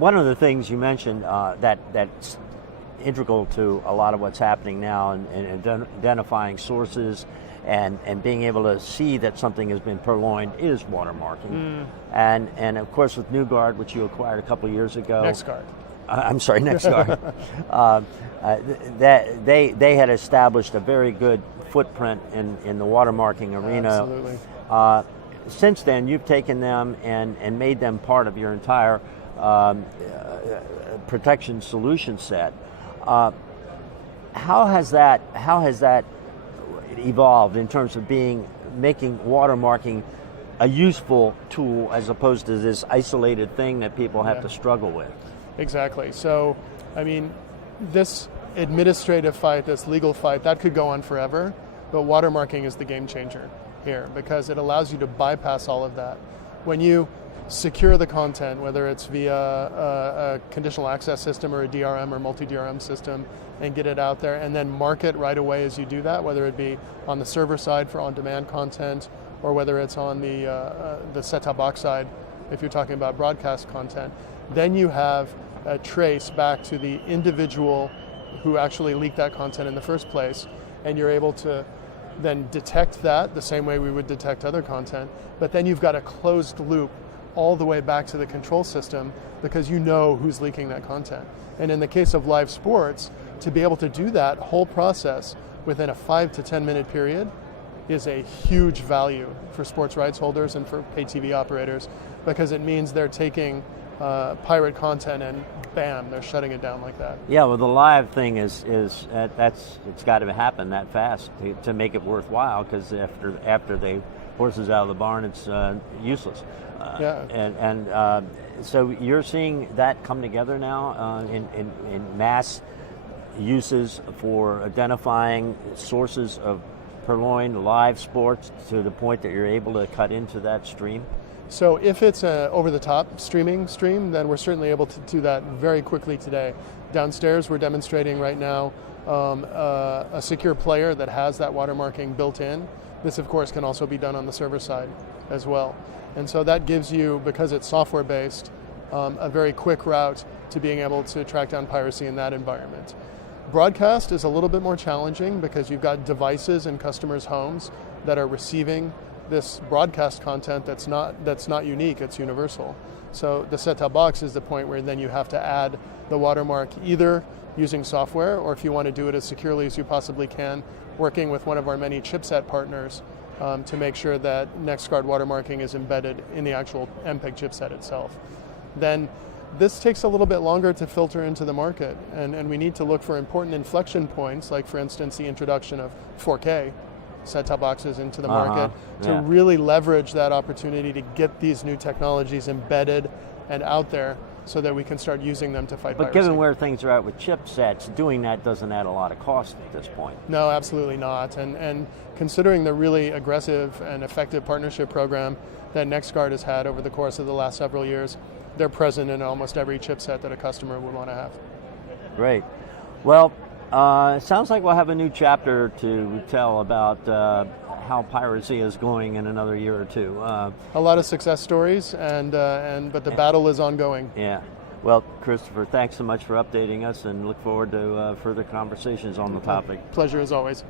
one of the things you mentioned that's integral to a lot of what's happening now, and identifying sources and being able to see that something has been purloined, is watermarking. And of course with NewGuard, which you acquired a couple of years ago. NextGuard. I'm sorry, NextGuard. They had established a very good footprint in the watermarking arena. Absolutely. Since then, you've taken them and made them part of your entire protection solution set. How has that evolved in terms of making watermarking a useful tool as opposed to this isolated thing that people have to struggle with? Exactly. So, I mean, this administrative fight, this legal fight, that could go on forever, but watermarking is the game changer here because it allows you to bypass all of that. When you secure the content, whether it's via a conditional access system or a DRM or multi-DRM system, and get it out there and then mark it right away as you do that, whether it be on the server side for on-demand content or whether it's on the set-top box side if you're talking about broadcast content, then you have a trace back to the individual who actually leaked that content in the first place, and you're able to then detect that the same way we would detect other content, but then you've got a closed loop all the way back to the control system because you know who's leaking that content. And in the case of live sports, to be able to do that whole process within a 5 to 10 minute period is a huge value for sports rights holders and for pay TV operators because it means they're taking pirate content and bam, they're shutting it down like that. Yeah, well, the live thing is it's got to happen that fast to make it worthwhile because after they horses out of the barn, it's useless. So you're seeing that come together now in mass uses for identifying sources of purloined live sports to the point that you're able to cut into that stream? So if it's an over-the-top streaming stream, then we're certainly able to do that very quickly today. Downstairs, we're demonstrating right now a secure player that has that watermarking built in. This, of course, can also be done on the server side as well. And so that gives you, because it's software-based, a very quick route to being able to track down piracy in that environment. Broadcast is a little bit more challenging because you've got devices in customers' homes that are receiving this broadcast content that's not unique, it's universal. So the set-top box is the point where then you have to add the watermark either using software or if you want to do it as securely as you possibly can, working with one of our many chipset partners to make sure that NextGuard watermarking is embedded in the actual MPEG chipset itself. Then this takes a little bit longer to filter into the market and we need to look for important inflection points, like for instance the introduction of 4K set-top boxes into the market to really leverage that opportunity to get these new technologies embedded and out there so that we can start using them to fight piracy. But given where things are at with chipsets, doing that doesn't add a lot of cost at this point. No, absolutely not. And considering the really aggressive and effective partnership program that NextGuard has had over the course of the last several years, they're present in almost every chipset that a customer would want to have. Great. Well, it sounds like we'll have a new chapter to tell about how piracy is going in another year or two. A lot of success stories, but the battle is ongoing. Yeah. Well, Christopher, thanks so much for updating us and look forward to further conversations on the topic. Pleasure as always.